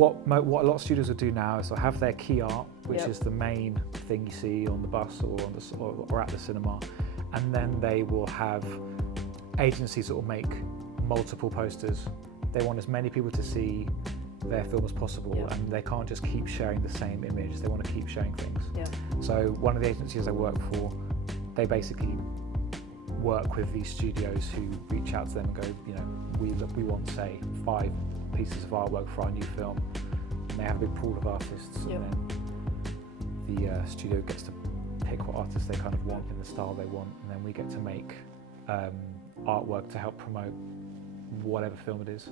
what a lot of studios will do now is they'll have their key art, which is the main thing you see on the bus or on the or at the cinema, and then they will have agencies that will make multiple posters. They want as many people to see their film as possible, and they can't just keep sharing the same image. They want to keep showing things. So one of the agencies I work for, they basically work with these studios who reach out to them and go, you know, we want, say, 5 pieces of artwork for our new film, and they have a big pool of artists, and then the studio gets to pick what artists they kind of want in the style they want, and then we get to make artwork to help promote whatever film it is.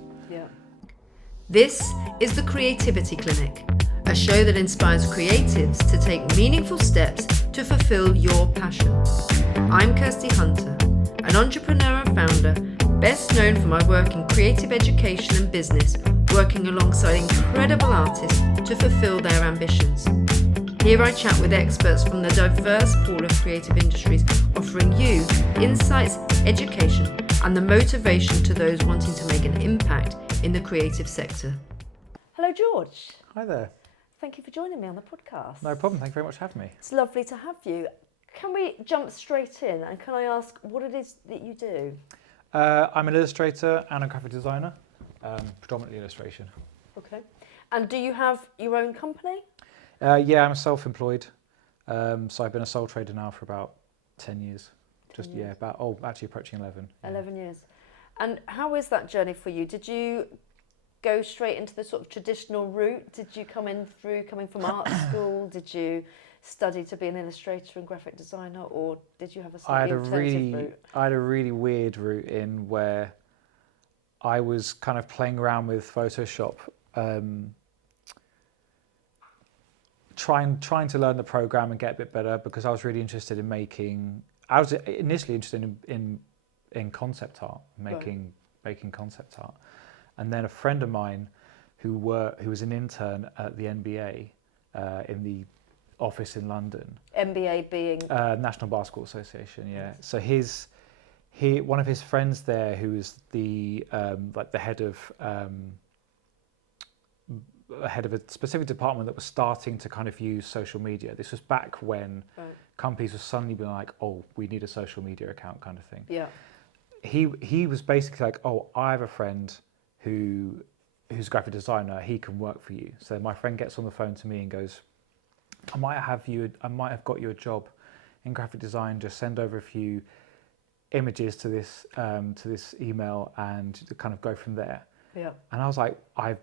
This is the Creativity Clinic, a show that inspires creatives to take meaningful steps to fulfill your passion. I'm Kirsty Hunter, an entrepreneur and founder, best known for my work in creative education and business, working alongside incredible artists to fulfill their ambitions. Here I chat with experts from the diverse pool of creative industries, offering you insights, education, and the motivation to those wanting to make an impact in the creative sector. Hello, George. Hi there. Thank you for joining me on the podcast. No problem. Thank you very much for having me. It's lovely to have you. Can we jump straight in, and can I ask what it is that you do? I'm an illustrator and a graphic designer, predominantly illustration. Okay. And do you have your own company? Yeah, I'm self-employed. So I've been a sole trader now for about 10 years. Actually approaching 11. 11 years. And how is that journey for you? Did you go straight into the sort of traditional route? Did you coming from art school? Did you study to be an illustrator and graphic designer, or did you have a slightly alternative route? I had a really weird route in where I was kind of playing around with Photoshop, trying to learn the program and get a bit better, because I was really interested in making. I was initially interested in concept art, making concept art, and then a friend of mine who was an intern at the NBA in the office in London. NBA being National Basketball Association, yeah. So one of his friends there, who was the head of a specific department that was starting to kind of use social media. This was back when companies were suddenly being like, oh, we need a social media account kind of thing. Yeah. He was basically like, oh, I have a friend who's a graphic designer, he can work for you. So my friend gets on the phone to me and goes, I might have got you a job in graphic design, just send over a few images to this email and kind of go from there. Yeah. And I was like, I've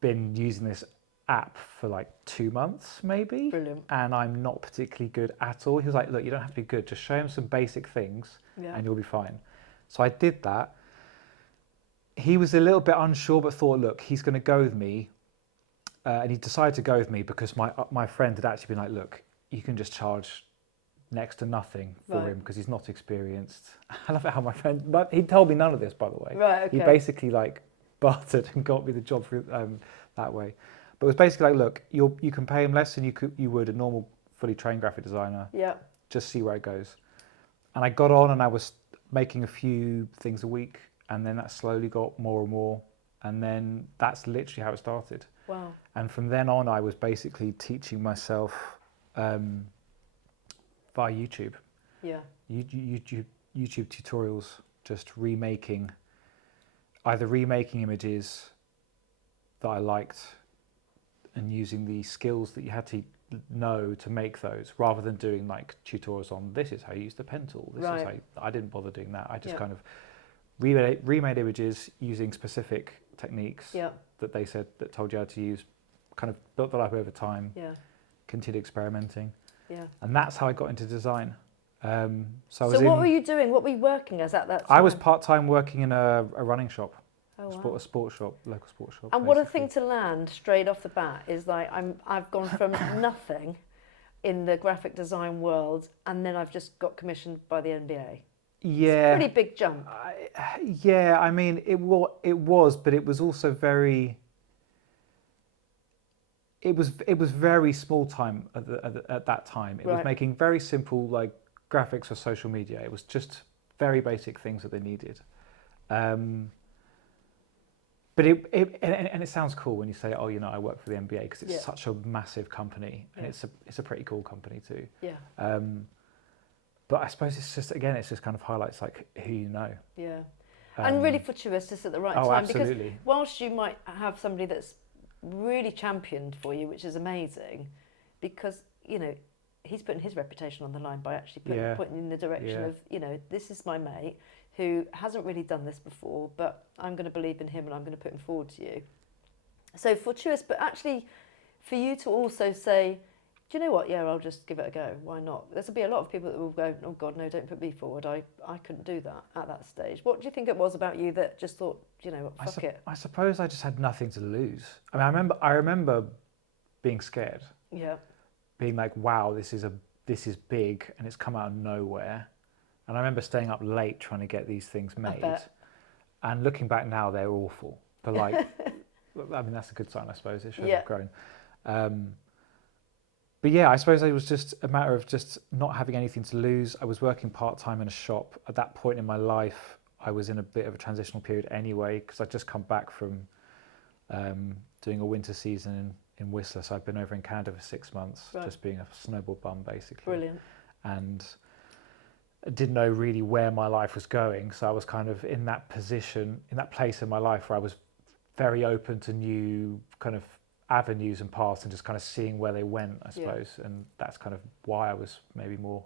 been using this app for like 2 months maybe. Brilliant. And I'm not particularly good at all. He was like, look, you don't have to be good, just show him some basic things and you'll be fine. So I did that. He was a little bit unsure, but thought, look, he's going to go with me. And he decided to go with me because my friend had actually been like, look, you can just charge next to nothing for him because he's not experienced. I love it how my friend, but he told me none of this, by the way. Right, okay. He basically like bartered and got me the job for, that way. But it was basically like, look, you can pay him less than you would a normal fully trained graphic designer. Yeah. Just see where it goes. And I got on and I was making a few things a week, and then that slowly got more and more, and then that's literally how it started. Wow. And from then on, I was basically teaching myself via YouTube. Yeah. YouTube tutorials, just either remaking images that I liked and using the skills that you had to know to make those, rather than doing like tutorials on this is how you use the pen tool. This is how I didn't bother doing that. I just kind of remade images using specific techniques that they said that told you how to use, kind of built that up over time, continued experimenting. Yeah. And that's how I got into design. So what were you doing? What were you working as at that time? I was part-time working in a running shop. Oh, wow. A sports shop, local sports shop. And what a thing to land straight off the bat is like I've gone from nothing in the graphic design world, and then I've just got commissioned by the NBA. Yeah, it's a pretty big jump. I mean it was, but it was also very. It was very small time at that time. It was making very simple like graphics for social media. It was just very basic things that they needed. But and it sounds cool when you say, oh, I work for the NBA, because it's such a massive company, and it's a pretty cool company too. Yeah. But I suppose it's just kind of highlights like who you know. Yeah. And really fortuitous at the right time. Absolutely. Because whilst you might have somebody that's really championed for you, which is amazing, because, he's putting his reputation on the line by actually pointing in the direction of, this is my mate who hasn't really done this before, but I'm going to believe in him and I'm going to put him forward to you. So fortuitous, but actually for you to also say, do you know what? Yeah, I'll just give it a go. Why not? There'll be a lot of people that will go, oh God, no, don't put me forward. I couldn't do that at that stage. What do you think it was about you that just thought, fuck it? I suppose I just had nothing to lose. I mean, I remember being scared. Yeah. Being like, wow, this is big, and it's come out of nowhere. And I remember staying up late trying to get these things made. And looking back now, they're awful. But like, I mean, that's a good sign, I suppose. It should have grown. But yeah, I suppose it was just a matter of just not having anything to lose. I was working part-time in a shop. At that point in my life, I was in a bit of a transitional period anyway, because I'd just come back from doing a winter season in Whistler. So I'd been over in Canada for 6 months, just being a snowboard bum, basically. Brilliant. And I didn't know really where my life was going. So I was kind of in that position, in that place in my life where I was very open to new kind of avenues and paths, and just kind of seeing where they went, I suppose. And that's kind of why I was maybe more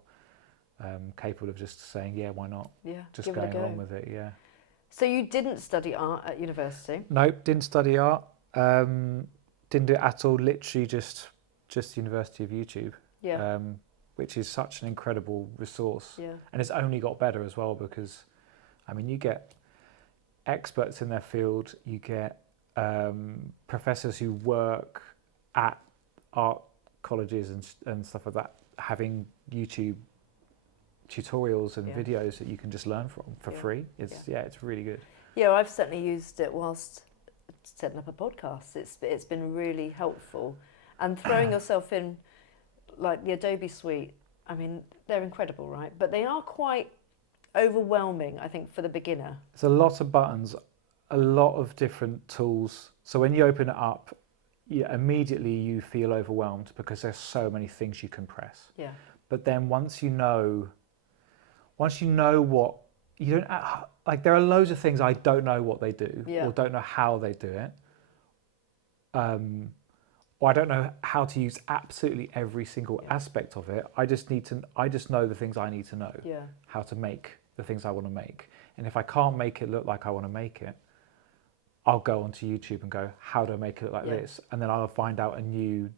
capable of just saying, yeah, why not? Yeah, just going along with it, yeah. So you didn't study art at university? Nope, didn't study art. Didn't do it at all. Literally just University of YouTube. Yeah. Which is such an incredible resource. Yeah. And it's only got better as well, because, I mean, you get experts in their field, you get professors who work at art colleges and stuff like that, having YouTube tutorials and videos that you can just learn from for free. It's really good. Yeah, I've certainly used it whilst setting up a podcast. It's been really helpful, and throwing yourself in, like the Adobe suite. I mean, they're incredible, right? But they are quite overwhelming, I think, for the beginner. There's a lot of buttons, a lot of different tools. So when you open it up, immediately you feel overwhelmed because there's so many things you can press. Yeah. But then once you know what you don't like, there are loads of things I don't know what they do, or don't know how they do it, or I don't know how to use absolutely every single aspect of it. I just know the things I need to know, how to make the things I want to make. And if I can't make it look like I want to make it, I'll go onto YouTube and go, how do I make it look like this? And then I'll find out a new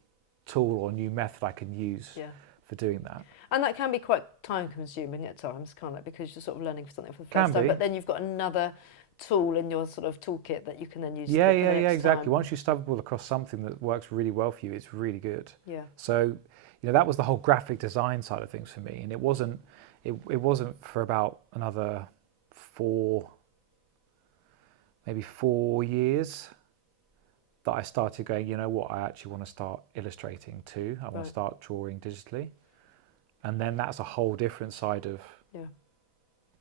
tool or a new method I can use for doing that. And that can be quite time consuming at times, can't it? Because you're sort of learning something for the first time, but then you've got another tool in your sort of toolkit that you can then use. Yeah, exactly. Once you stumble across something that works really well for you, it's really good. Yeah. So, that was the whole graphic design side of things for me, and it wasn't for about another 4 years that I started going, you know what, I actually want to start illustrating too. I want to start drawing digitally. And then that's a whole different side of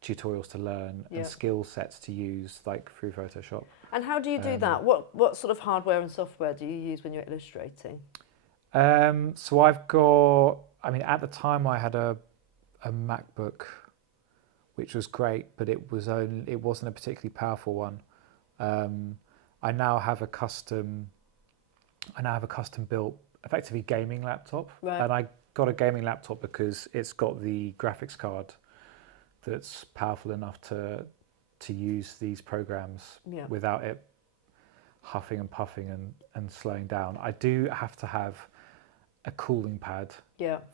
tutorials to learn and skill sets to use, like through Photoshop. And how do you do that? What sort of hardware and software do you use when you're illustrating? So I've got, at the time I had a MacBook, which was great, but it wasn't a particularly powerful one. I now have a custom built, effectively gaming laptop, and I got a gaming laptop because it's got the graphics card that's powerful enough to use these programs without it huffing and puffing and slowing down. I do have to have a cooling pad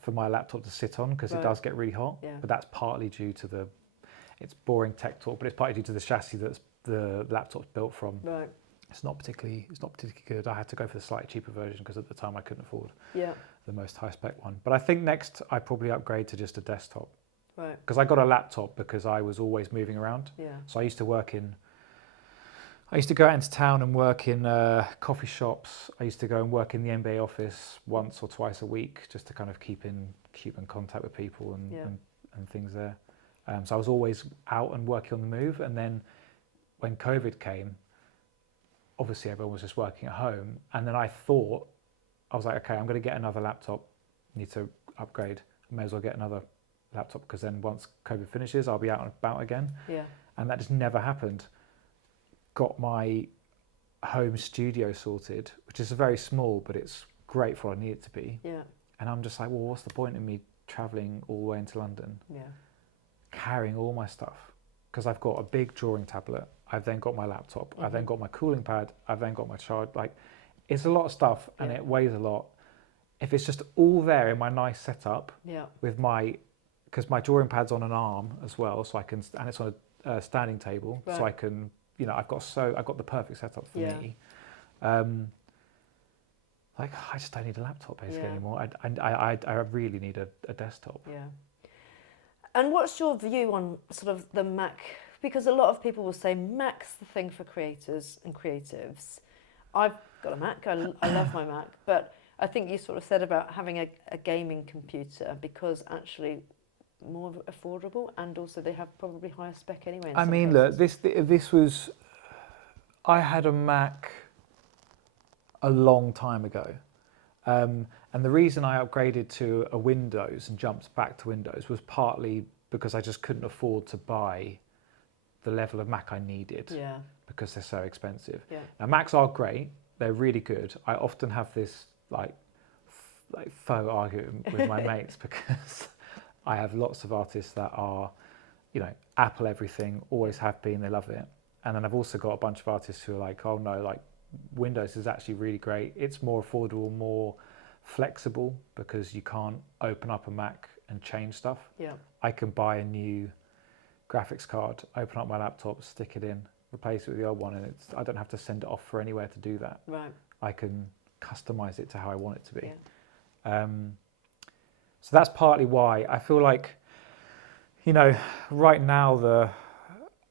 for my laptop to sit on, because it does get really hot, but that's partly due to it's boring tech talk, but it's partly due to the chassis that's the laptop's built from. Right. It's not particularly good. I had to go for the slightly cheaper version because at the time I couldn't afford the most high spec one. But I think next I probably upgrade to just a desktop. Right. Because I got a laptop because I was always moving around. Yeah. So I used to go out into town and work in coffee shops. I used to go and work in the NBA office once or twice a week, just to kind of keep in contact with people and things there. So I was always out and working on the move. And then when COVID came, obviously everyone was just working at home. And then I was like, okay, I'm going to get another laptop, need to upgrade. I may as well get another laptop because then once COVID finishes, I'll be out and about again. Yeah. And that just never happened. Got my home studio sorted, which is very small, but it's great for what I need it to be. Yeah. And I'm just like, well, what's the point in me traveling all the way into London, carrying all my stuff? Because I've got a big drawing tablet. I've then got my laptop. I've then got my cooling pad. I've then got my charge. Like, it's a lot of stuff and it weighs a lot. If it's just all there in my nice setup with because my drawing pad's on an arm as well, so I can, and it's on a standing table, so I can, I've got the perfect setup for me. Like, I just don't need a laptop basically anymore. I really need a desktop. Yeah. And what's your view on sort of the Mac? Because a lot of people will say Mac's the thing for creators and creatives. I've got a Mac. I love my Mac, but I think you sort of said about having a gaming computer because actually more affordable, and also they have probably higher spec anyway. I mean, look, this was. I had a Mac a long time ago, and the reason I upgraded to a Windows and jumped back to Windows was partly because I just couldn't afford to buy the level of Mac I needed because they're so expensive. Now Macs are great; they're really good. I often have this like faux argument with my mates because I have lots of artists that are, Apple everything, always have been, they love it. And then I've also got a bunch of artists who are like, oh no, like Windows is actually really great. It's more affordable, more flexible because you can't open up a Mac and change stuff. Yeah. I can buy a new graphics card, open up my laptop, stick it in, replace it with the old one, and I don't have to send it off for anywhere to do that. Right. I can customize it to how I want it to be. Yeah. So that's partly why I feel like, right now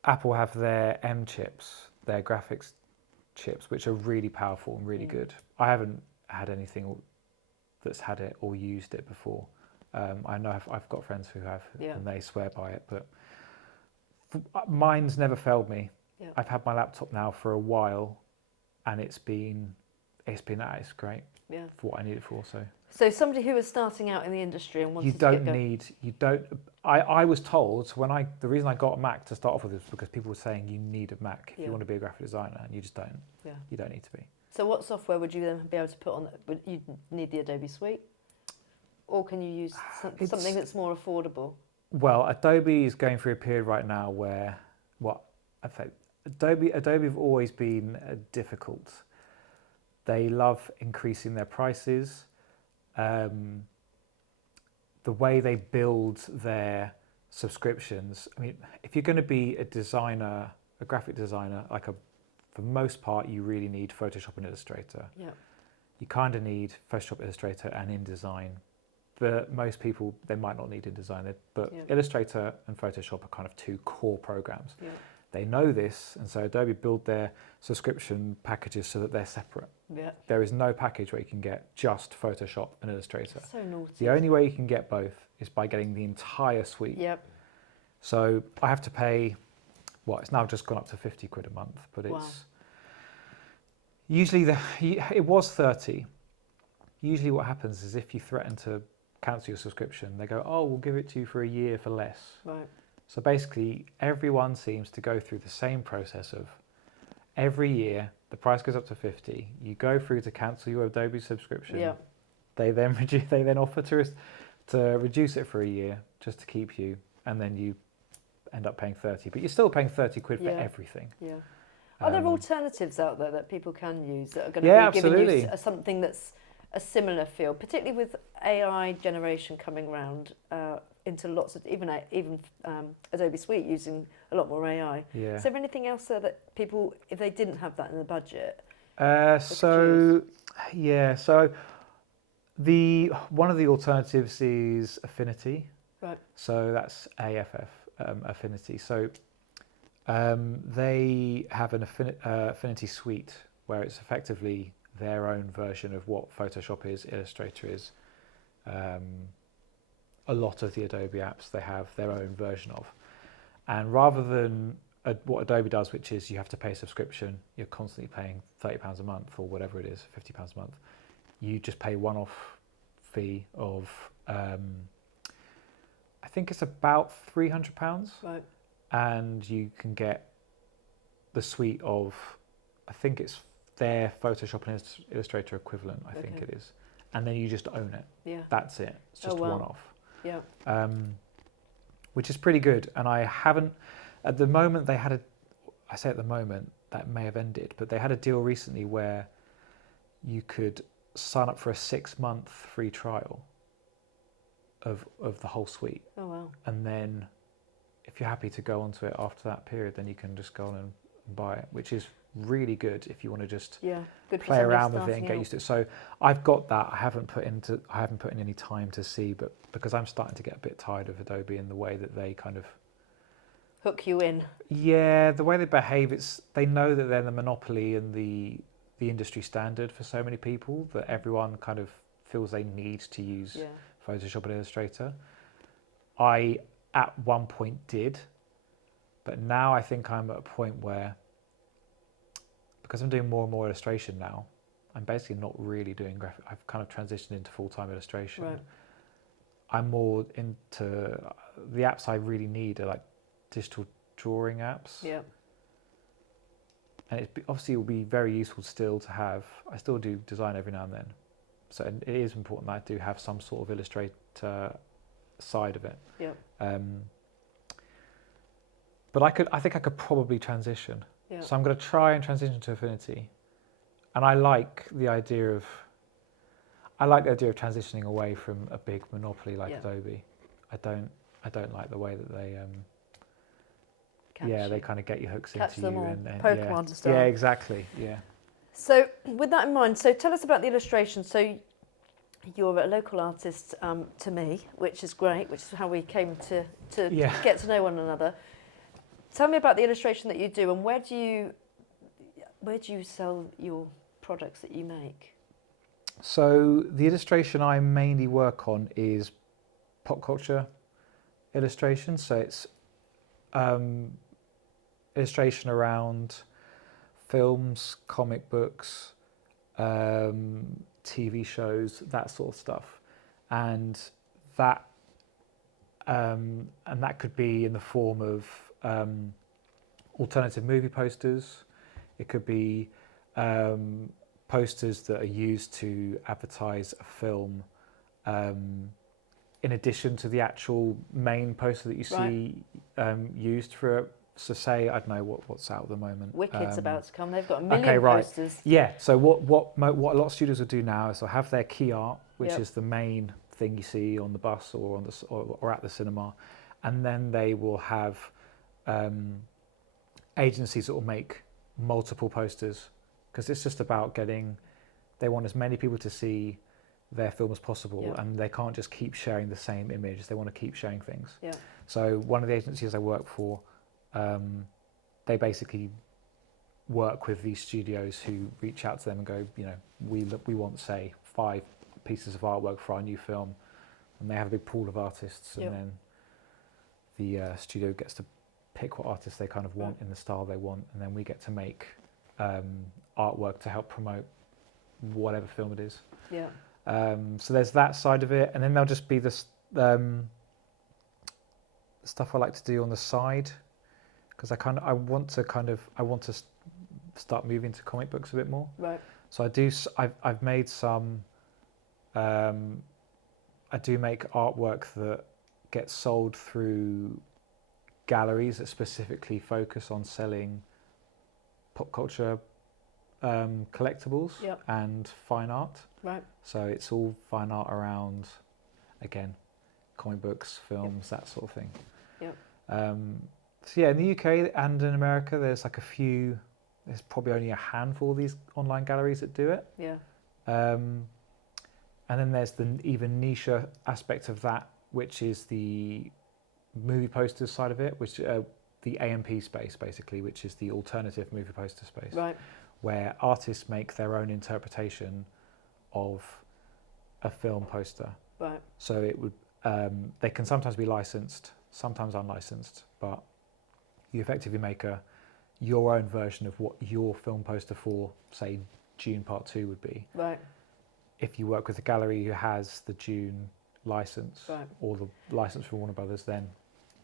Apple have their M chips, their graphics chips, which are really powerful and really good. I haven't had anything that's had it or used it before. I know I've got friends who have, and they swear by it, but mine's never failed me. Yeah. I've had my laptop now for a while, and it's been great for what I need it for. So somebody who was starting out in the industry and wanted to I was told the reason I got a Mac to start off with is because people were saying you need a Mac if you want to be a graphic designer, and you just don't. Yeah. You don't need to be. So what software would you then be able to put on? Would you need the Adobe Suite? Or can you use something that's more affordable? Well, Adobe is going through a period right now where, Adobe have always been difficult. They love increasing their prices. The way they build their subscriptions. I mean, if you're going to be a designer, a graphic designer, for the most part, you really need Photoshop and Illustrator. Yeah. You kind of need Photoshop, Illustrator, and InDesign. But most people, they might not need InDesign, but Illustrator and Photoshop are kind of two core programs. Yeah. They know this, and so Adobe build their subscription packages so that they're separate. Yeah. There is no package where you can get just Photoshop and Illustrator. So naughty. The only way you can get both is by getting the entire suite. Yep. So I have to pay, it's now just gone up to 50 quid a month, but it's usually it was 30. Usually what happens is if you threaten to cancel your subscription, they go, oh, we'll give it to you for a year for less. Right. So basically, everyone seems to go through the same process of every year, the price goes up to 50. You go through to cancel your Adobe subscription. Yeah. They then offer to reduce it for a year just to keep you, and then you end up paying 30. But you're still paying 30 quid for everything. Yeah. Are there alternatives out there that people can use that are going to be giving you something that's a similar feel, particularly with AI generation coming around into lots of even Adobe Suite using a lot more AI. Yeah. Is there anything else there that people, if they didn't have that in the budget? So one of the alternatives is Affinity. Right. So that's AFF, Affinity. So they have an Affinity Suite where it's effectively their own version of what Photoshop is, Illustrator is. A lot of the Adobe apps they have their own version of. And rather than what Adobe does, which is you have to pay a subscription. You're constantly paying £30 a month or whatever it is, £50 a month. You just pay one-off fee of, I think it's about £300, Right. and you can get the suite of, I think it's their Photoshop and Illustrator equivalent, I think it is. And then you just own it. Yeah. That's it. It's just one-off. Yeah. Which is pretty good. And I haven't, at the moment they had I say at the moment, that may have ended, but they had a deal recently where you could sign up for a 6-month free trial of the whole suite. Oh, wow. And then if you're happy to go onto it after that period, then you can just go on and buy it, which is really good if you want to just good play around with it and get used to it. So I've got that. I haven't put in any time to see, but because I'm starting to get a bit tired of Adobe and the way that they kind of hook you in. Yeah, the way they behave, they know that they're the monopoly and the industry standard for so many people that everyone kind of feels they need to use Photoshop and Illustrator. I at one point did, but now I think I'm at a point where, because I'm doing more and more illustration now, I'm basically not really doing graphic. I've kind of transitioned into full-time illustration. Right. I'm more into the apps I really need are like digital drawing apps. Yeah. And obviously it will be very useful still to have. I still do design every now and then, so it is important that I do have some sort of Illustrator side of it. Yeah. But I think I could probably transition. Yeah. So I'm going to try and transition to Affinity, and I like the idea of transitioning away from a big monopoly like Adobe. I don't like the way that they they kind of get your hooks Catch into them you all. and Pokemon style. Yeah, exactly. Yeah. So with that in mind, so tell us about the illustration. So you're a local artist to me, which is great, which is how we came to get to know one another. Tell me about the illustration that you do, and where do you sell your products that you make? So the illustration I mainly work on is pop culture illustration. So it's illustration around films, comic books, TV shows, that sort of stuff, and that could be in the form of alternative movie posters. It could be posters that are used to advertise a film, in addition to the actual main poster that you see used for it. So say, I don't know what's out at the moment. Wicked's about to come. They've got a million posters. Yeah. So what a lot of studios will do now is they'll have their key art, which is the main thing you see on the bus or or at the cinema, and then they will have agencies that will make multiple posters, because it's just about they want as many people to see their film as possible, and they can't just keep sharing the same image. They want to keep sharing things. Yeah. So one of the agencies I work for, they basically work with these studios who reach out to them and go, we want, say, 5 pieces of artwork for our new film, and they have a big pool of artists, and then the studio gets to pick what artists they kind of want in the style they want, and then we get to make artwork to help promote whatever film it is. Yeah. So there's that side of it, and then there'll just be this stuff I like to do on the side, because I want to start moving to comic books a bit more. Right. So I've made some. I do make artwork that gets sold through galleries that specifically focus on selling pop culture collectibles and fine art. Right. So it's all fine art around, again, comic books, films, that sort of thing. Yep. So yeah, in the UK and in America, there's probably only a handful of these online galleries that do it. Yeah. And then there's the even niche aspect of that, which is the movie posters side of it, which the AMP space, basically, which is the alternative movie poster space. Right. Where artists make their own interpretation of a film poster. Right. So it would they can sometimes be licensed, sometimes unlicensed, but you effectively make your own version of what your film poster for, say, Dune Part 2 would be. Right. If you work with a gallery who has the Dune license, Right. or the license from Warner Brothers, then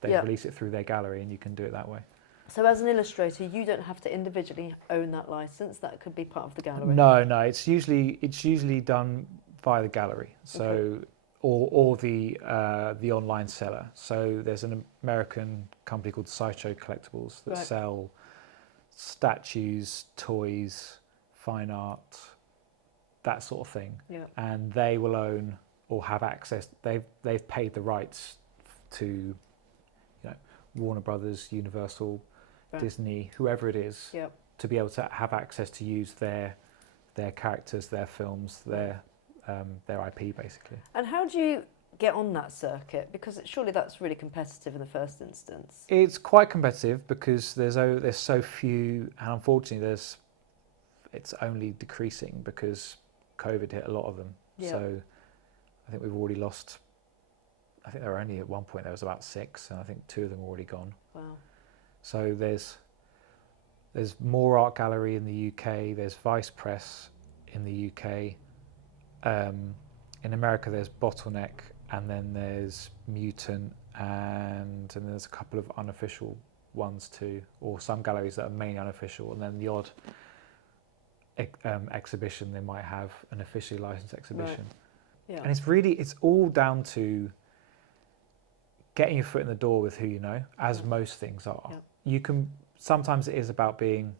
they Yeah. release it through their gallery and you can do it that way. So as an illustrator, you don't have to individually own that license. That could be part of the gallery. No, it's usually done via the gallery. So Okay. or the online seller. So there's an American company called Sideshow Collectibles that Right. sell statues, toys, fine art, that sort of thing. Yeah. And they will own or have access. They've paid the rights to, Warner Brothers, Universal, Right. Disney, whoever it is, Yeah. to be able to have access to use their characters, their films, their IP basically. And how do you get on that circuit? Because surely that's really competitive in the first instance. It's quite competitive because there's so few, and unfortunately it's only decreasing because COVID hit a lot of them. Yeah. So I think we've already lost. I think there were only at one point there was about 6, and I think 2 of them are already gone. Wow. So there's More Art Gallery in the UK. There's Vice Press in the UK. In America, there's Bottleneck, and then there's Mutant, and there's a couple of unofficial ones too, or some galleries that are mainly unofficial, and then the odd exhibition they might have an officially licensed exhibition. Yeah. And it's all down to getting your foot in the door with who you know, as Yeah. most things are. Yeah. You can sometimes it is about being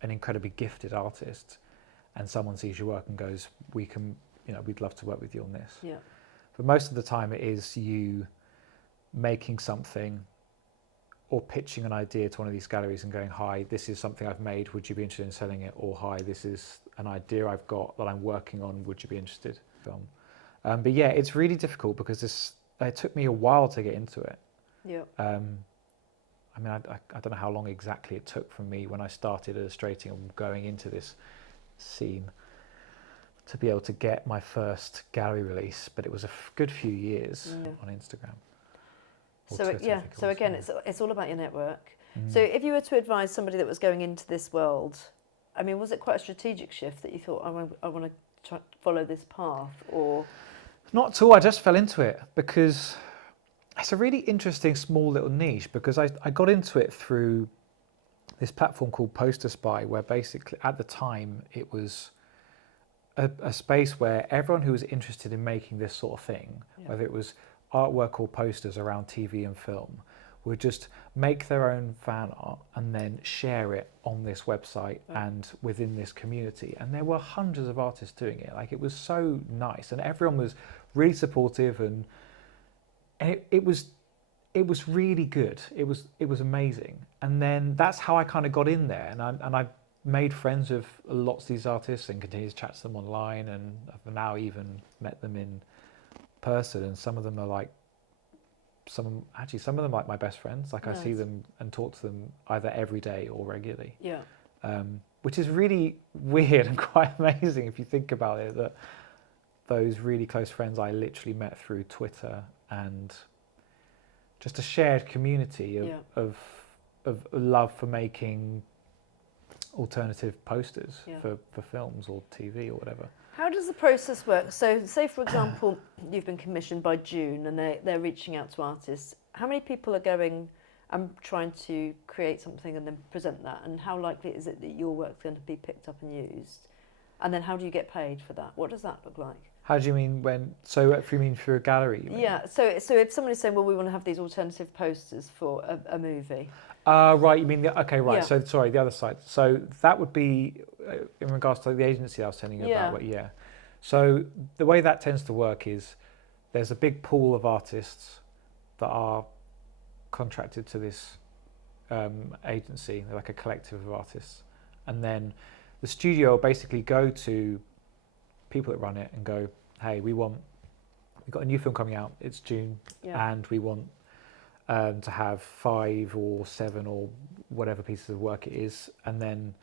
an incredibly gifted artist, and someone sees your work and goes, we'd love to work with you on this. Yeah. But most of the time it is you making something or pitching an idea to one of these galleries and going, hi, this is something I've made, would you be interested in selling it? Or hi, this is an idea I've got that I'm working on, would you be interested? But yeah, it's really difficult because it took me a while to get into it. Yeah. I don't know how long exactly it took from me when I started illustrating and going into this scene to be able to get my first gallery release, but it was a good few years on Instagram. Or So Twitter, I think it so was, again, yeah. it's all about your network. Mm. So if you were to advise somebody that was going into this world, I mean, was it quite a strategic shift that you thought, I want to try follow this path, or? Not at all, I just fell into it because it's a really interesting small little niche, because I got into it through this platform called Poster Spy, where basically at the time it was a space where everyone who was interested in making this sort of thing, whether it was artwork or posters around TV and film, would just make their own fan art and then share it on this website and within this community. And there were hundreds of artists doing it. Like, it was so nice, and everyone was really supportive, and it was really good. It was amazing. And then that's how I kind of got in there, and I made friends with lots of these artists and continued to chat to them online, and I've now even met them in person, and some of them are like some of them like my best friends. Like, Nice. I see them and talk to them either every day or regularly, Yeah. which is really weird and quite amazing if you think about it, that those really close friends I literally met through Twitter and just a shared community of love for making alternative posters for films or TV or whatever. How does the process work? So say, for example, you've been commissioned by June and they're reaching out to artists. How many people are going and trying to create something and then present that? And how likely is it that your work's going to be picked up and used? And then how do you get paid for that? What does that look like? How do you mean if you mean through a gallery? You mean? Yeah, so if somebody's saying, well, we want to have these alternative posters for a movie. Right, you mean, right, Yeah. so sorry, the other side. So that would be in regards to the agency I was telling you about, but yeah. So the way that tends to work is there's a big pool of artists that are contracted to this agency. They're like a collective of artists. And then the studio will basically go to people that run it and go, hey, we've got a new film coming out, it's June, and we want to have 5 or 7 or whatever pieces of work it is, and then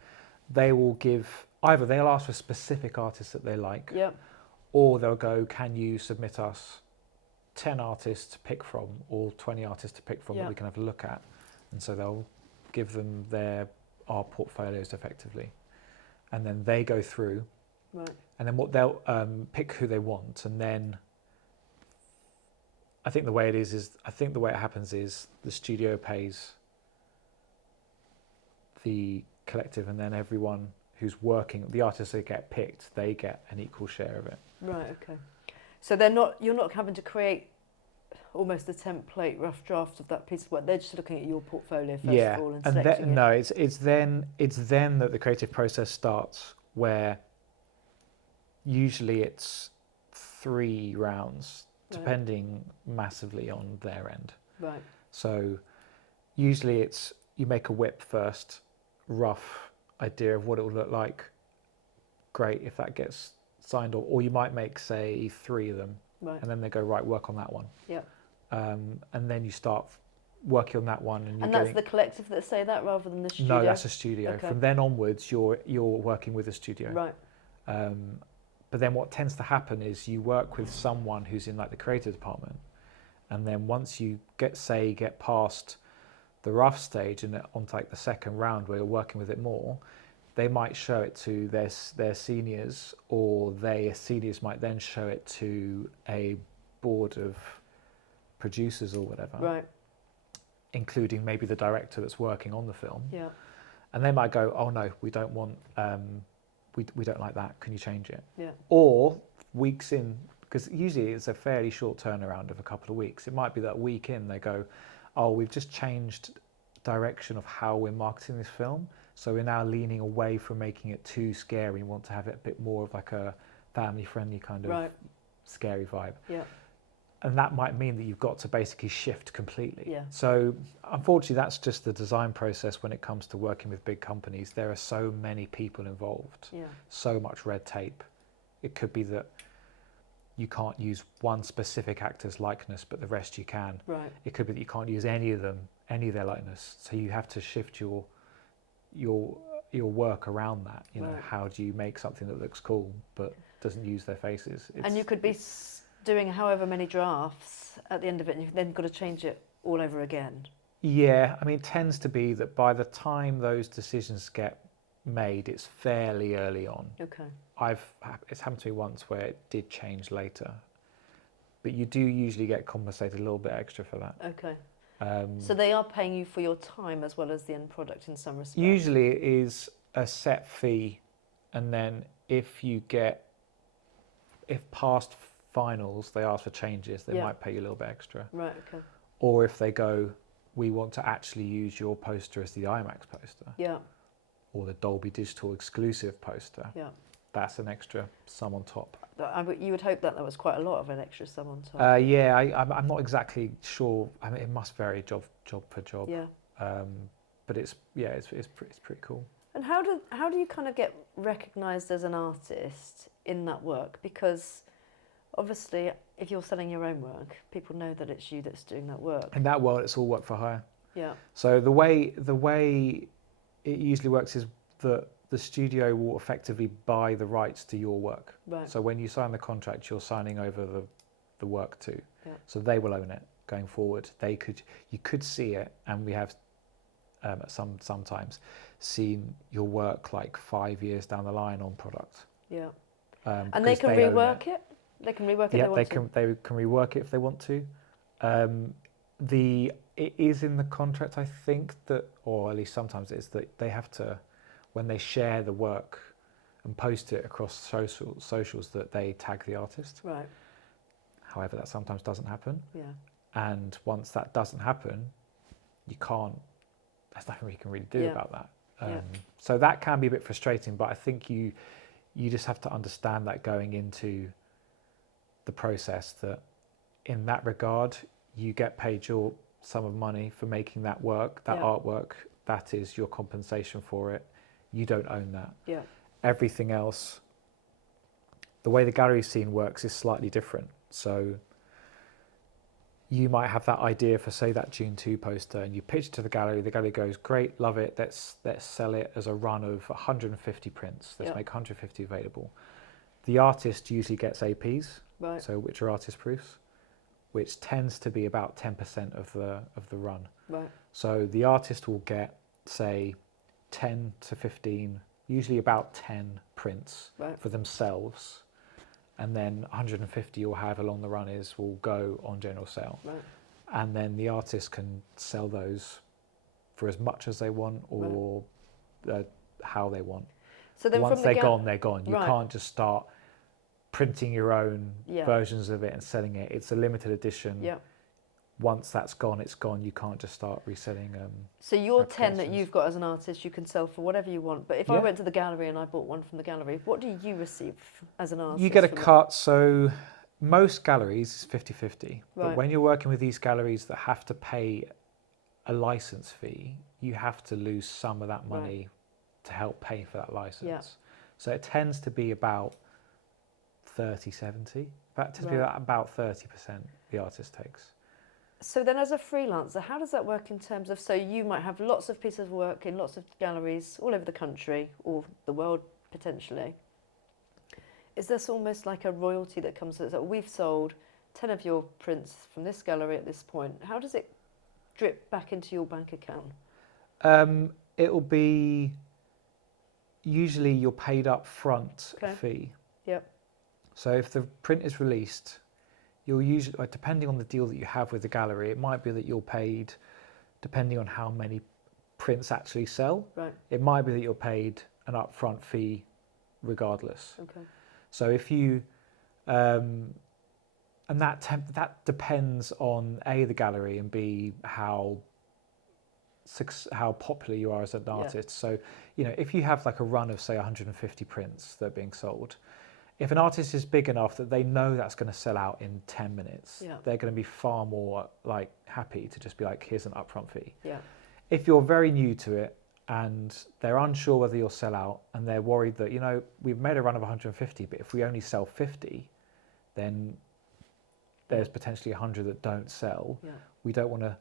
they will give, either they'll ask for specific artists that they like, or they'll go, can you submit us 10 artists to pick from, or 20 artists to pick from that we can have a look at and so they'll give them our portfolios effectively, and then they go through, Right. and then what they'll pick who they want, and then I think the way it happens is the studio pays the collective, and then everyone who's working, the artists that get picked, they get an equal share of it. Right. Okay. So you're not having to create almost a template rough draft of that piece of work. They're just looking at your portfolio first of all and selecting it. No, it's then that the creative process starts, where usually it's 3 rounds, depending massively on their end. Right. So usually it's you make a whip first, rough idea of what it will look like. Great if that gets signed, or you might make, say, 3 of them, Right. and then they go, right, work on that one. Yeah. And then you start working on that one, and that's the collective that say that rather than the studio? No, that's a studio. Okay. From then onwards, you're working with a studio. Right. But then what tends to happen is you work with someone who's in like the creative department, and then once you get past the rough stage and onto like the second round where you're working with it more, they might show it to their seniors, or their seniors might then show it to a board of producers or whatever, Right. including maybe the director that's working on the film. Yeah. And they might go, oh no, we don't want, we don't like that, can you change it? Yeah. Or weeks in, because usually it's a fairly short turnaround of a couple of weeks. It might be that week in they go, oh, we've just changed direction of how we're marketing this film, so we're now leaning away from making it too scary. We want to have it a bit more of like a family-friendly kind of scary vibe. Yeah. And that might mean that you've got to basically shift completely. Yeah. So unfortunately, that's just the design process when it comes to working with big companies. There are so many people involved, so much red tape. It could be that you can't use one specific actor's likeness, but the rest you can. Right. It could be that you can't use any of their likeness. So you have to shift your work around that. You know, how do you make something that looks cool but doesn't use their faces? And you could be doing however many drafts at the end of it, and you've then got to change it all over again. Yeah, I mean, it tends to be that by the time those decisions get made, it's fairly early on. Okay. It's happened to me once where it did change later, but you do usually get compensated a little bit extra for that. Okay. So they are paying you for your time as well as the end product in some respects? Usually it is a set fee, and then if past finals they ask for changes, they might pay you a little bit extra. Right, okay. Or if they go, we want to actually use your poster as the IMAX poster. Yeah. Or the Dolby Digital exclusive poster. Yeah. That's an extra sum on top. You would hope that was quite a lot of an extra sum on top. I'm not exactly sure. I mean, it must vary job per job. Yeah. But it's pretty cool. And how do you kind of get recognised as an artist in that work? Because obviously, if you're selling your own work, people know that it's you that's doing that work. In that world, it's all work for hire. Yeah. So the way it usually works is that the studio will effectively buy the rights to your work. Right. So when you sign the contract, you're signing over the work too. Yeah. So they will own it going forward. You could see it, and we have sometimes seen your work like 5 years down the line on product. Yeah. And they can rework it. They can rework it. Yeah, they can rework it if they want to. It is in the contract, I think, that, or at least sometimes it is, that they have to, when they share the work and post it across socials, that they tag the artist. Right. However, that sometimes doesn't happen. Yeah. And once that doesn't happen, there's nothing we can really do about that. So that can be a bit frustrating, but I think you just have to understand that going into the process, that in that regard, you get paid your sum of money for making that work, that artwork. That is your compensation for it. You don't own that. Yeah. Everything else, the way the gallery scene works is slightly different. So you might have that idea for, say, that June 2 poster, and you pitch it to the gallery goes, great, love it, let's sell it as a run of 150 prints, let's make 150 available. The artist usually gets APs, right. So which are artist proofs, which tends to be about 10% of the run. Right. So the artist will get, say, 10 to 15, usually about 10 prints for themselves, and then 150 or however long the run is will go on general sale. And then the artist can sell those for as much as they want or how they want. So then once they're gone, they're gone. You can't just start printing your own versions of it and selling it. It's a limited edition. Once that's gone, it's gone. You can't just start reselling. So your 10 that you've got as an artist, you can sell for whatever you want. But if I went to the gallery and I bought one from the gallery, what do you receive as an artist? You get a cut. So most galleries is 50-50. But when you're working with these galleries that have to pay a license fee, you have to lose some of that money to help pay for that license. So it tends to be about 30-70. That tends to be about 30% the artist takes. So then as a freelancer, how does that work in terms of, so you might have lots of pieces of work in lots of galleries all over the country or the world potentially. Is this almost like a royalty that comes with it? So we've sold 10 of your prints from this gallery at this point. How does it drip back into your bank account? It'll be usually your paid up front fee. So if the print is released, you'll usually, depending on the deal that you have with the gallery, it might be that you're paid, depending on how many prints actually sell, it might be that you're paid an upfront fee regardless. So if you, and that depends on A, the gallery, and B, how popular you are as an artist. So, if you have like a run of say 150 prints that are being sold, if an artist is big enough that they know that's going to sell out in 10 minutes, they're going to be far more like happy to just be like, here's an upfront fee. If you're very new to it and they're unsure whether you'll sell out and they're worried that, we've made a run of 150, but if we only sell 50, then there's potentially 100 that don't sell. We don't want to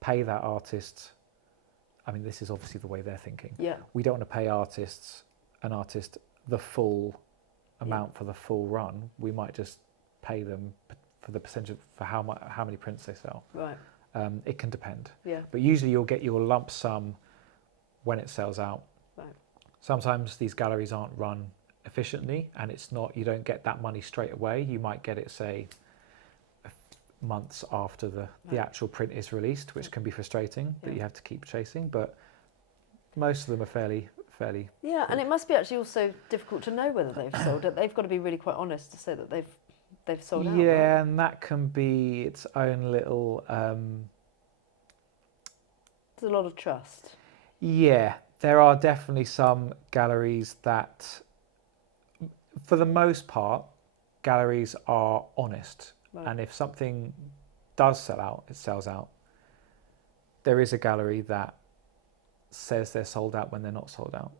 pay that artist. I mean, this is obviously the way they're thinking. We don't want to pay an artist the full amount for the full run. We might just pay them for the percentage for how many prints they sell. It can depend. But usually you'll get your lump sum when it sells out. Sometimes these galleries aren't run efficiently, and you don't get that money straight away. You might get it, say, months after the actual print is released, which can be frustrating that you have to keep chasing. But most of them are fairly. And it must be actually also difficult to know whether they've sold it. They've got to be really quite honest to say that they've sold out. And that can be its own little. There's a lot of trust. There are definitely some galleries that, for the most part, galleries are honest. And if something does sell out, it sells out. There is a gallery that says they're sold out when they're not sold out.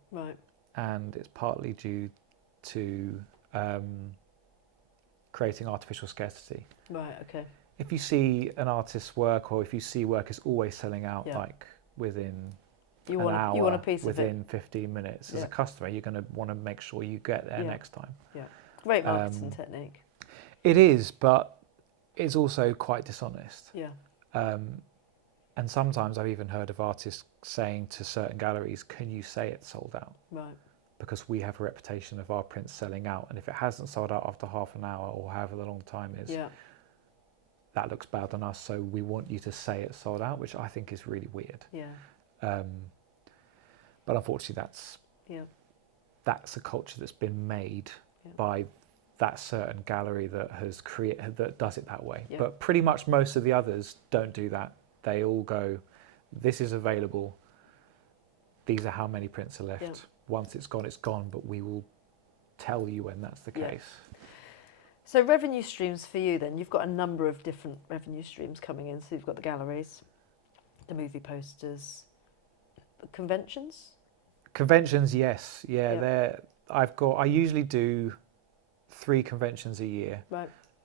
And it's partly due to creating artificial scarcity. If you see an artist's work, or if you see work is always selling out, like within an hour, you want a piece within 15 minutes, as a customer, you're going to want to make sure you get there next time. Great marketing technique. It is, but it's also quite dishonest. And sometimes I've even heard of artists saying to certain galleries, can you say it's sold out? Because we have a reputation of our prints selling out. And if it hasn't sold out after half an hour or however the long time is, that looks bad on us. So we want you to say it's sold out, which I think is really weird. But unfortunately, that's a culture that's been made by that certain gallery that that does it that way. But pretty much most of the others don't do that. They all go, this is available. These are how many prints are left. Once it's gone, but we will tell you when that's the case. So revenue streams for you then, you've got a number of different revenue streams coming in. So you've got the galleries, the movie posters, conventions? Conventions, yes. I usually do 3 conventions a year.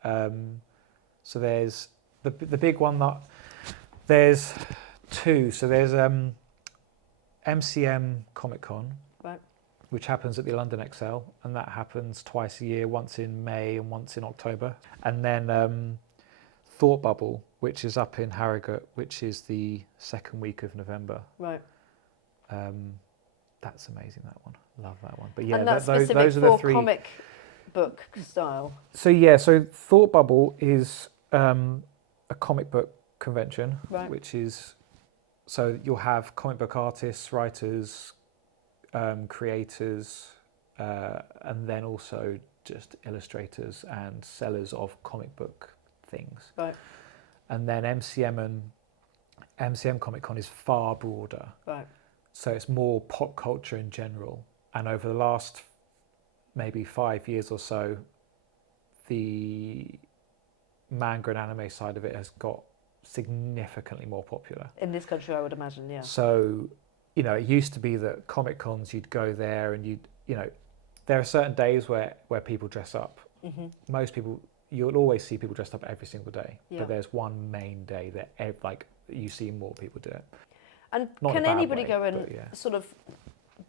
So there's the big one that, there's 2. So there's MCM Comic Con, which happens at the London XL, and that happens twice a year, once in May and once in October. And then Thought Bubble, which is up in Harrogate, which is the second week of November. Right. That's amazing, that one. Love that one. But yeah, And that's those specific are the for three. comic book style. So Thought Bubble is a comic book convention, Right. which is, so you'll have comic book artists, writers, creators, and then also just illustrators and sellers of comic book things. Right. And then MCM Comic Con is far broader. Right. So it's more pop culture in general. And over the last maybe 5 years or so, the manga and anime side of it has got significantly more popular. In this country, I would imagine, yeah. So, it used to be that Comic Cons, you'd go there and there are certain days where people dress up. Mm-hmm. Most people, you'll always see people dressed up every single day. Yeah. But there's one main day that you see more people do it. And Not in a can bad anybody way, go and but yeah. sort of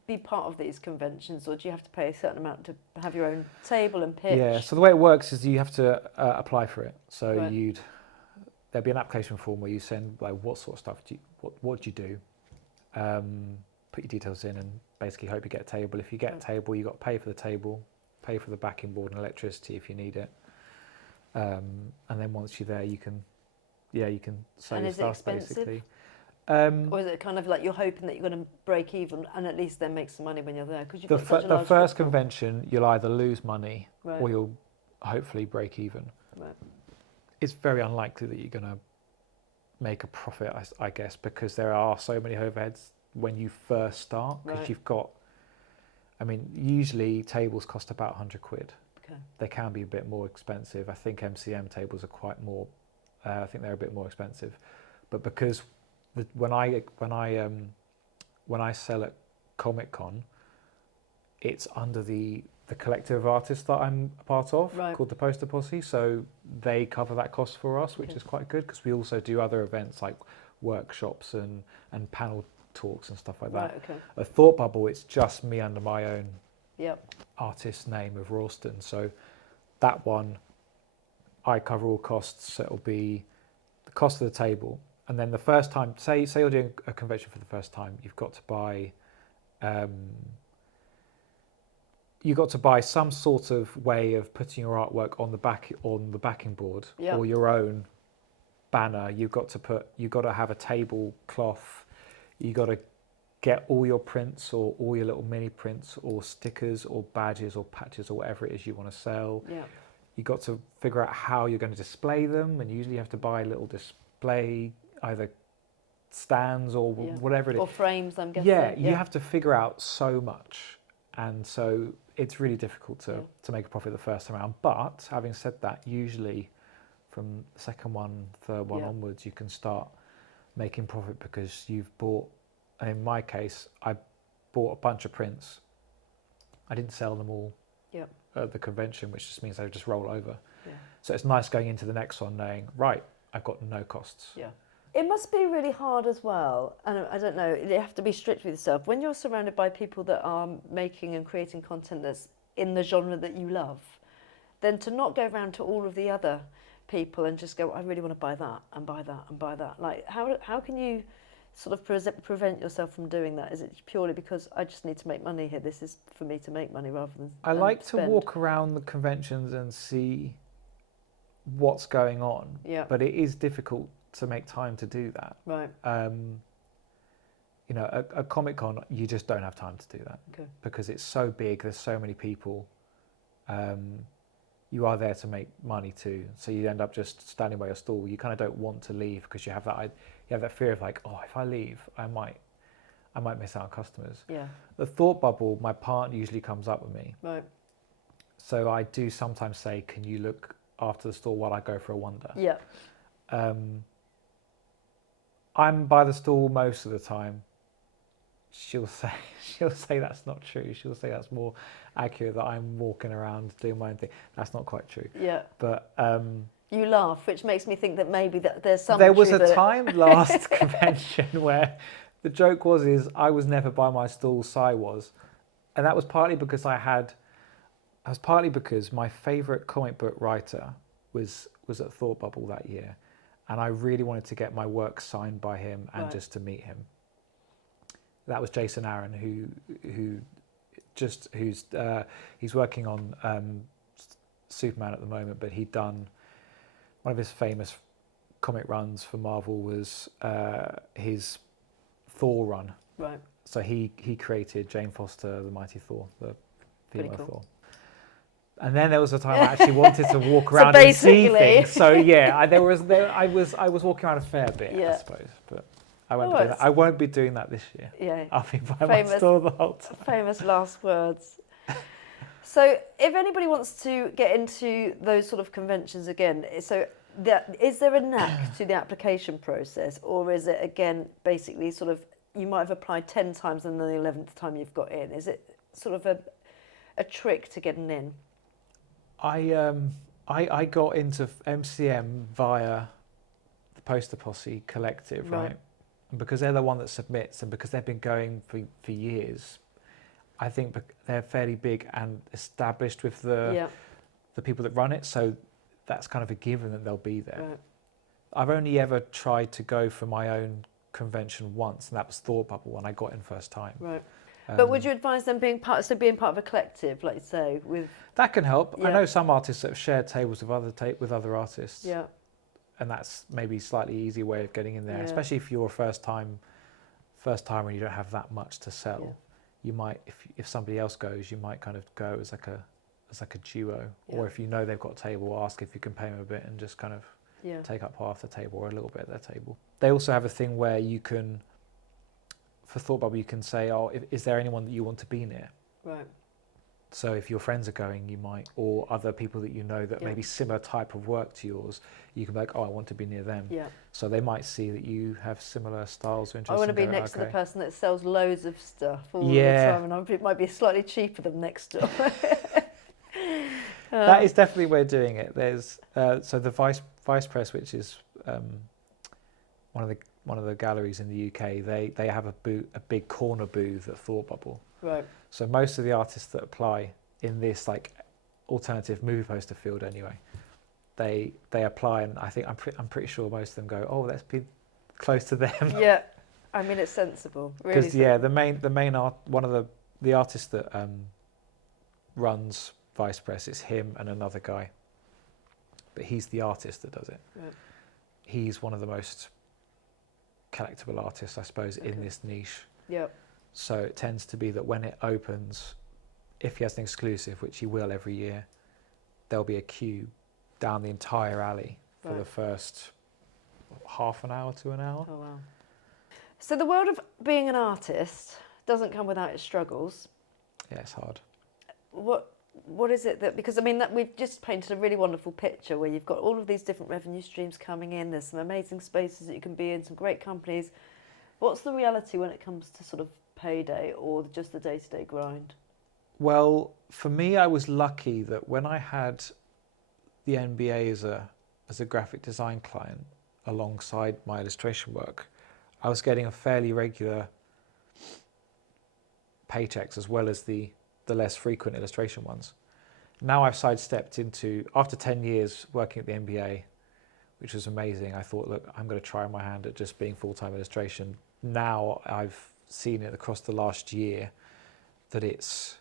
be part of these conventions, or do you have to pay a certain amount to have your own table and pitch? Yeah, so the way it works is you have to apply for it. So Right. there'd be an application form where you send what sort of stuff what do you do, put your details in, and basically hope you get a table. If you get a table, you got to pay for the table, pay for the backing board and electricity if you need it, and then once you're there, you can sell And your is it stuff expensive? basically. Or is it kind of like you're hoping that you're going to break even and at least then make some money when you're there? Because you've got such a The large first footfall. convention, you'll either lose money Right. or you'll hopefully break even. Right. It's very unlikely that you're going to make a profit, I guess, because there are so many overheads when you first start. Because Right. you've got, usually tables cost about 100 quid. Okay. They can be a bit more expensive. I think MCM tables are quite more. I think they're a bit more expensive, but because when I sell at Comic Con, it's under the collective of artists that I'm a part of, Right. called the Poster Posse. So they cover that cost for us, which Okay. is quite good because we also do other events like workshops and panel talks and stuff like that. Right. Okay. A Thought Bubble, it's just me under my own Yep. artist name of Royalston. So that one, I cover all costs. So it'll be the cost of the table. And then the first time, say you're doing a convention for the first time, you've got to buy some sort of way of putting your artwork on the backing board, Yeah. or your own banner. You've got to have a tablecloth. You got to get all your prints or all your little mini prints or stickers or badges or patches or whatever it is you want to sell. Yeah. You got to figure out how you're going to display them, and usually you have to buy a little display, either stands or Yeah. whatever it is. Or frames, I'm guessing. Yeah, you have to figure out so much, and so it's really difficult to make a profit the first time around. But having said that, usually from the second one, third one Yeah. onwards, you can start making profit because you've bought. In my case, I bought a bunch of prints. I didn't sell them all Yep. at the convention, which just means they just roll over. Yeah. So it's nice going into the next one knowing, right, I've got no costs. Yeah. It must be really hard as well, and I don't know, you have to be strict with yourself. When you're surrounded by people that are making and creating content that's in the genre that you love, then to not go around to all of the other people and just go, I really want to buy that and buy that and buy that. Like, how can you sort of prevent yourself from doing that? Is it purely because I just need to make money here? This is for me to make money rather than I like to spend? walk around the conventions and see what's going on, Yeah. but it is difficult to make time to do that. Right. A Comic Con, you just don't have time to do that Okay. because it's so big. There's so many people. You are there to make money too, so you end up just standing by your stall. You kind of don't want to leave because you have that fear of like, oh, if I leave, I might miss out on customers. Yeah. The Thought Bubble, my partner usually comes up with me, Right. so I do sometimes say, can you look after the stall while I go for a wander? Yeah. I'm by the stall most of the time. She'll say that's not true. She'll say that's more accurate, that I'm walking around doing my own thing. That's not quite true. Yeah. But You laugh, which makes me think that maybe that there's some. there was truth a in it. time last convention where the joke is I was never by my stall, Si was, and that was partly because my favourite comic book writer was at Thought Bubble that year, and I really wanted to get my work signed by him and just to meet him. That was Jason Aaron, he's working on Superman at the moment, but he'd done one of his famous comic runs for Marvel was his Thor run. Right. So he created Jane Foster, the Mighty Thor, the female Thor. And then there was a time I actually wanted to walk around and see things. So yeah, I was walking around a fair bit, I suppose, but I won't be doing that. I won't be doing that this year. Yeah. I'll be by my store the whole time. Famous last words. So if anybody wants to get into those sort of conventions again, so is there a knack to the application process, or is it again basically sort of you might have applied 10 times and then the 11th time you've got in? Is it sort of a trick to getting in? I got into MCM via the Poster Posse Collective, right? And because they're the one that submits, and because they've been going for years, I think they're fairly big and established with the people that run it. So that's kind of a given that they'll be there. Right. I've only ever tried to go for my own convention once, and that was Thought Bubble when I got in first time. Right. But would you advise them being part of a collective, like you say, with that can help? Yeah. I know some artists that have shared tables with other artists. Yeah. And that's maybe a slightly easier way of getting in there, especially if you're a first timer and you don't have that much to sell. Yeah. You might, if somebody else goes, you might kind of go as like a duo, or if you know they've got a table, ask if you can pay them a bit and just kind of take up half the table or a little bit of their table. They also have a thing where you can, for Thought Bubble, you can say, is there anyone that you want to be near? Right. So if your friends are going, you might, or other people that you know that maybe similar type of work to yours, you can be like, I want to be near them. Yeah. So they might see that you have similar styles or interests. I want to be next to the person that sells loads of stuff all the time, and it might be slightly cheaper than next door. That is definitely a way of doing it. There's so the Vice Press, which is one of the galleries in the UK. They have a big corner booth at Thought Bubble. Right. So most of the artists that apply in this like alternative movie poster field anyway, they apply, and I think I'm pretty sure most of them go, let's be close to them. Yeah, I mean it's sensible. Because the main one of the artists that runs Vice Press, it's him and another guy, but he's the artist that does it. Right. He's one of the most collectible artists, I suppose, in this niche. Yep. So it tends to be that when it opens, if he has an exclusive, which he will every year, there'll be a queue down the entire alley for the first half an hour to an hour. Oh, wow. So the world of being an artist doesn't come without its struggles. Yeah, it's hard. What is it that, because I mean that we've just painted a really wonderful picture where you've got all of these different revenue streams coming in, there's some amazing spaces that you can be in, some great companies. What's the reality when it comes to sort of payday or just the day-to-day grind? Well, for me, I was lucky that when I had the NBA as a graphic design client alongside my illustration work, I was getting a fairly regular paychecks as well as the less frequent illustration ones. Now I've sidestepped into, after 10 years working at the NBA, which was amazing, I thought, look, I'm going to try my hand at just being full-time illustration. Now I've seen it across the last year that it's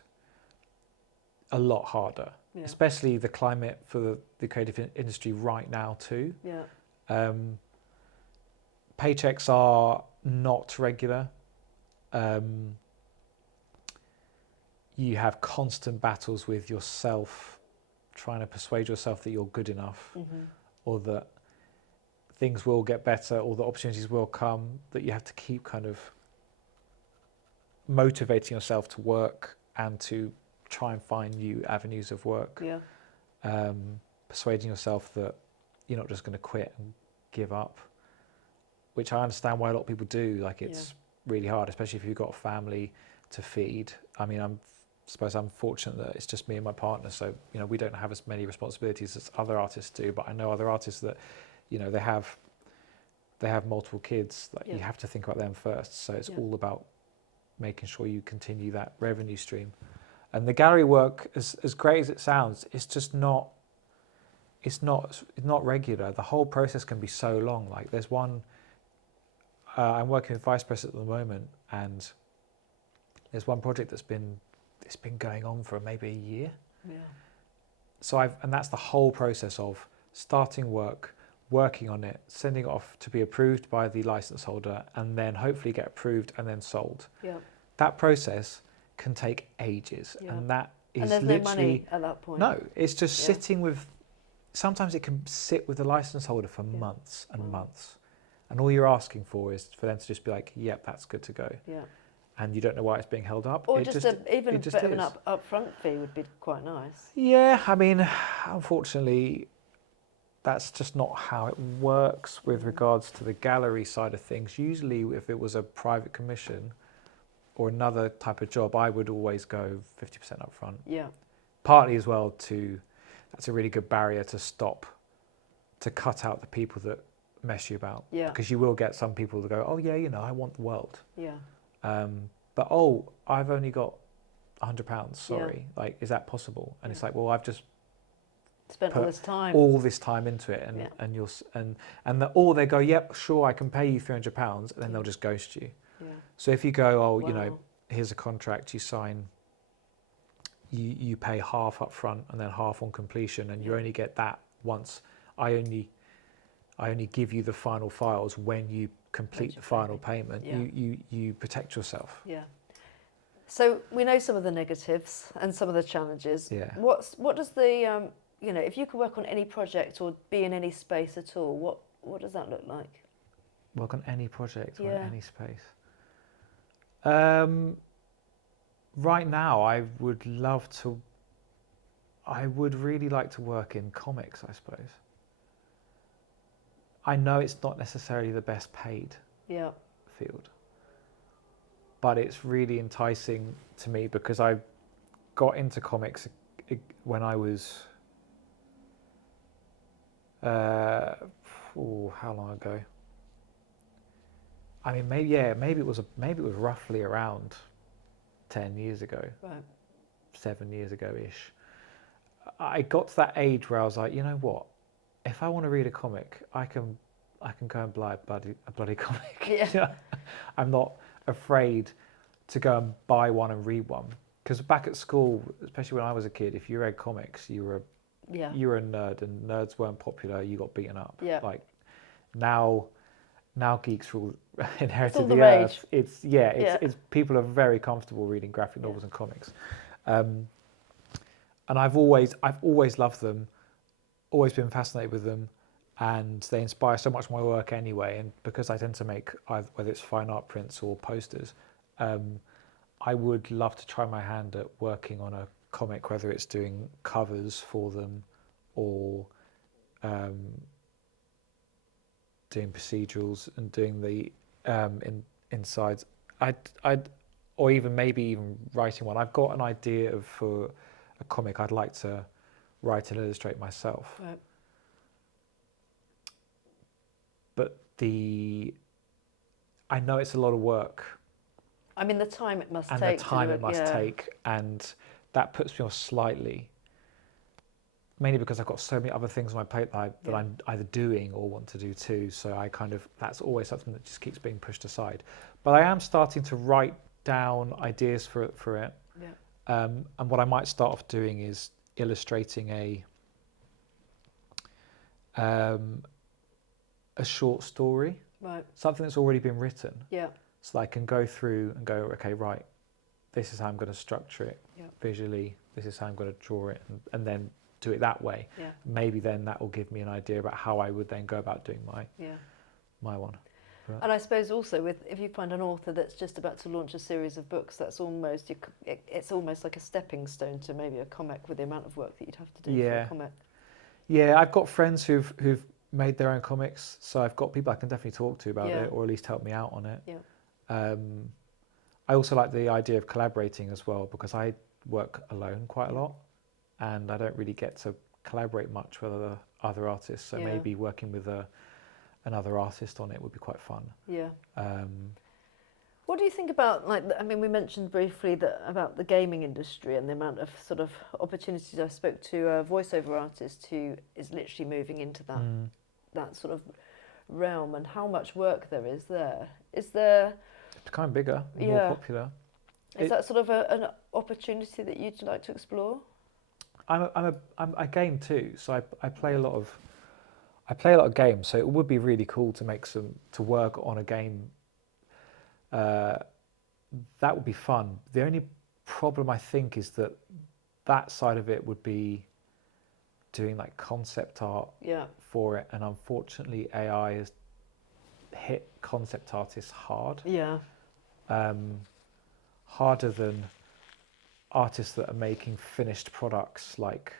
a lot harder, especially the climate for the creative industry right now too. Yeah. Paychecks are not regular. You have constant battles with yourself, trying to persuade yourself that you're good enough, or that things will get better, or the opportunities will come, that you have to keep kind of motivating yourself to work and to try and find new avenues of work. Yeah. Persuading yourself that you're not just going to quit and give up, which I understand why a lot of people do. Like it's really hard, especially if you've got a family to feed. I mean, I suppose I'm fortunate that it's just me and my partner, so we don't have as many responsibilities as other artists do. But I know other artists that they have multiple kids. Like you have to think about them first. So it's all about making sure you continue that revenue stream. And the gallery work, as great as it sounds, it's just not it's not regular. The whole process can be so long. Like there's one, I'm working with Vice Press at the moment, and there's one project it's been going on for maybe a year. Yeah. So and that's the whole process of starting work, working on it, sending it off to be approved by the license holder, and then hopefully get approved and then sold. Yeah. That process can take ages, Yeah. and that is And there's literally no money at that point. no. It's just Yeah. sitting with. Sometimes it can sit with the license holder for months and months, and all you're asking for is for them to just be like, "Yep, that's good to go." Yeah. And you don't know why it's being held up. Or It just even a bit of an upfront fee would be quite nice. Yeah, I mean, unfortunately, that's just not how it works with regards to the gallery side of things. Usually, if it was a private commission or another type of job, I would always go 50% up front. Yeah. Partly as well that's a really good barrier to cut out the people that mess you about. Yeah. Because you will get some people that go, oh yeah, I want the world. Yeah. But I've only got £100, sorry. Yeah. Like, is that possible? And it's like, well, I've just spent all this time. All this time into it, or they go, yep, sure, I can pay you £300, and then they'll just ghost you. Yeah. So if you go, Wow. Here's a contract, you sign, you pay half up front and then half on completion, and you only get that once. I only give you the final files when you complete the final payment. Yeah. You protect yourself. Yeah. So we know some of the negatives and some of the challenges. Yeah. What does the if you could work on any project or be in any space at all, what does that look like? Work on any project or in any space. Right now, I would really like to work in comics, I suppose. I know it's not necessarily the best paid field, but it's really enticing to me because I got into comics when I was, how long ago? I mean, maybe it was roughly around 10 years ago, Right. 7 years ago-ish. I got to that age where I was like, you know what? If I want to read a comic, I can go and buy a bloody comic. Yeah. I'm not afraid to go and buy one and read one. Because back at school, especially when I was a kid, if you read comics, you were a nerd, and nerds weren't popular. You got beaten up. Yeah. Like now geeks rule inherited all the the earth. rage. It's people are very comfortable reading graphic novels and comics, and I've always loved them, always been fascinated with them, and they inspire so much of my work anyway. And because I tend to make whether it's fine art prints or posters, I would love to try my hand at working on a comic, whether it's doing covers for them or doing procedurals and doing the insides. Or even writing one. I've got an idea for a comic I'd like to write and illustrate myself. Right. But I know it's a lot of work. I mean, the time it must And take. the time it must take, and that puts me off slightly. Mainly because I've got so many other things on my plate that I'm either doing or want to do too. So that's always something that just keeps being pushed aside. But I am starting to write down ideas for it. Yeah. And what I might start off doing is illustrating a short story. Right. Something that's already been written. Yeah. So I can go through and go, okay, right, this is how I'm going to structure it visually. This is how I'm going to draw it, and then do it that way. Yeah. Maybe then that will give me an idea about how I would then go about doing my one. But And I suppose also if you find an author that's just about to launch a series of books, it's almost like a stepping stone to maybe a comic with the amount of work that you'd have to do for a comic. Yeah, I've got friends who've made their own comics, so I've got people I can definitely talk to about it, or at least help me out on it. Yeah. I also like the idea of collaborating as well, because I work alone quite a lot, and I don't really get to collaborate much with other artists. So maybe working with another artist on it would be quite fun. Yeah. What do you think about, like, I mean, we mentioned briefly that about the gaming industry and the amount of sort of opportunities. I spoke to a voiceover artist who is literally moving into that sort of realm, and how much work there is there. Is there? It's becoming bigger, more Yeah. popular. Is that sort of an opportunity that you'd like to explore? I game too, so I play a lot of games. So it would be really cool to work on a game. That would be fun. The only problem I think is that side of it would be doing like concept art for it, and unfortunately AI has hit concept artists hard. Yeah. Harder than artists that are making finished products like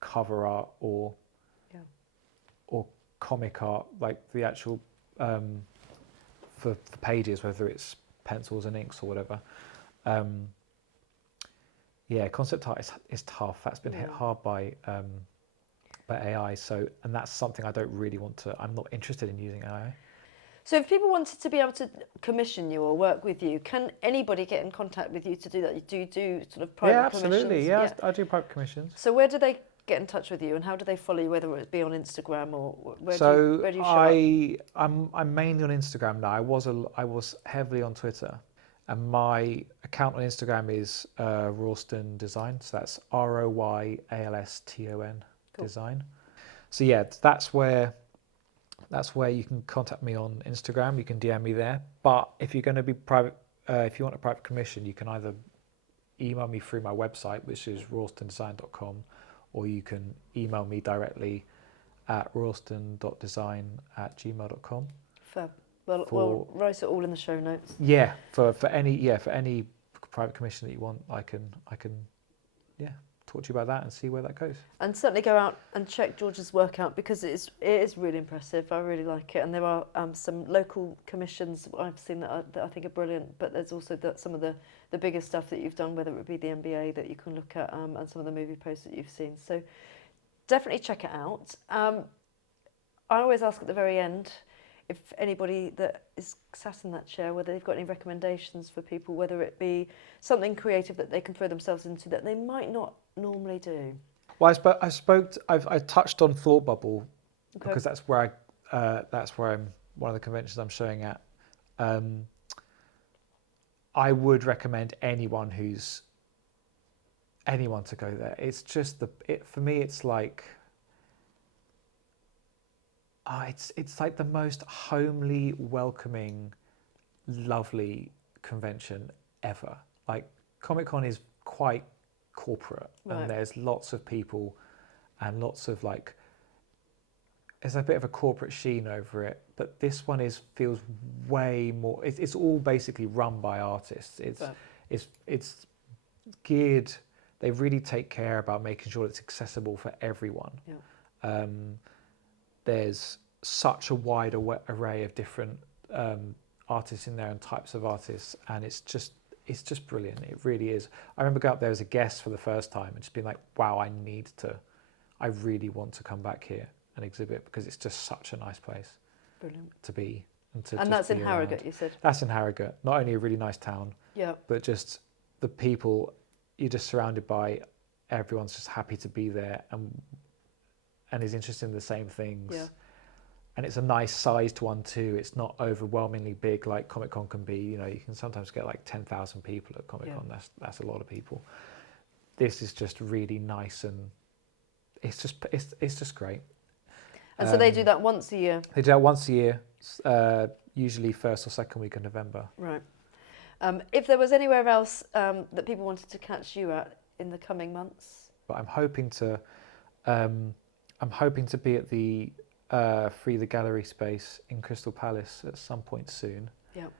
cover art or comic art, like the actual for the pages, whether it's pencils and inks or whatever. Concept art is tough. That's been hit hard by AI. So, and that's something I don't really want to. I'm not interested in using AI. So if people wanted to be able to commission you or work with you, can anybody get in contact with you to do that? Do you do sort of private commissions? Absolutely. Yeah, I do private commissions. So where do they get in touch with you, and how do they follow you, whether it be on Instagram or where do you show up? I'm mainly on Instagram now. I was heavily on Twitter, and my account on Instagram is Royalston Design. So that's ROYALSTON Design. So yeah, that's where you can contact me on Instagram. You can DM me there. But if you're going to be private, if you want a private commission, you can either email me through my website, which is royalstondesign.com, or you can email me directly at royalston.design@gmail.com. Fab. Well, we'll write it all in the show notes. Yeah, for any private commission that you want, I can talk to you about that and see where that goes. And certainly go out and check George's work out, because it is really impressive. I really like it, and there are some local commissions I've seen that I think are brilliant. But there's also some of the bigger stuff that you've done, whether it be the NBA that you can look at, and some of the movie posts that you've seen. So definitely check it out. I always ask at the very end if anybody that is sat in that chair, whether they've got any recommendations for people, whether it be something creative that they can throw themselves into that they might not normally do. Well, I touched on Thought Bubble because that's where I'm one of the conventions I'm showing at. I would recommend anyone to go there. It's just for me. It's like. It's like the most homely, welcoming, lovely convention ever. Like Comic-Con is quite corporate, and there's lots of people and lots of like, there's a bit of a corporate sheen over it, but this one feels way more, it's all basically run by artists. It's geared, they really take care about making sure it's accessible for everyone. Yeah. There's such a wide array of different artists in there and types of artists, and it's just brilliant. It really is. I remember going up there as a guest for the first time and just being like, wow, I really want to come back here and exhibit, because it's just such a nice place. Brilliant. To be. And that's in Harrogate, you said? That's in Harrogate. Not only a really nice town, but just the people you're just surrounded by, everyone's just happy to be there and is interested in the same things. Yeah. And it's a nice sized one too. It's not overwhelmingly big like Comic-Con can be. You know, you can sometimes get like 10,000 people at Comic-Con. Yeah. That's a lot of people. This is just really nice, and it's just great. And so they do that once a year? They do that once a year, usually first or second week of November. Right. If there was anywhere else that people wanted to catch you at in the coming months? But I'm hoping to be at the Free the Gallery space in Crystal Palace at some point soon. Yeah.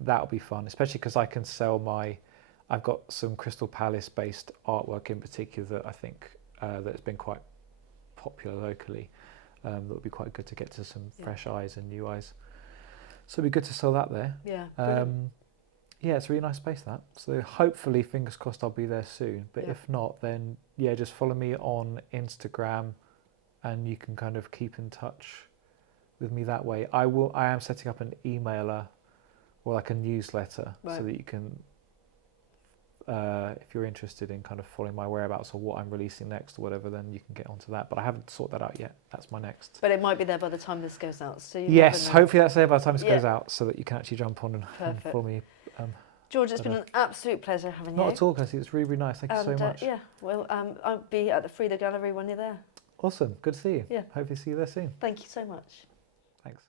That'll be fun, especially because I can sell I've got some Crystal Palace based artwork in particular that I think that's been quite popular locally. That would be quite good to get to some fresh eyes and new eyes. So it'd be good to sell that there. Yeah. Yeah, it's a really nice space, that. So hopefully, fingers crossed, I'll be there soon. But if not, then just follow me on Instagram, and you can kind of keep in touch with me that way. I am setting up an emailer or like a newsletter, Right. so that you can, if you're interested in kind of following my whereabouts or what I'm releasing next or whatever, then you can get onto that. But I haven't sorted that out yet. That's my next. But it might be there by the time this goes out. So you Yes, never know. hopefully that's there by the time this Yeah. goes out, so that you can actually jump on and Perfect. follow me. George, it's been an absolute pleasure having you. Not at all, Kirsty. It's really, really nice. Thank you so much. Yeah, well, I'll be at the Frida Gallery when you're there. Awesome. Good to see you. Yeah. Hopefully see you there soon. Thank you so much. Thanks.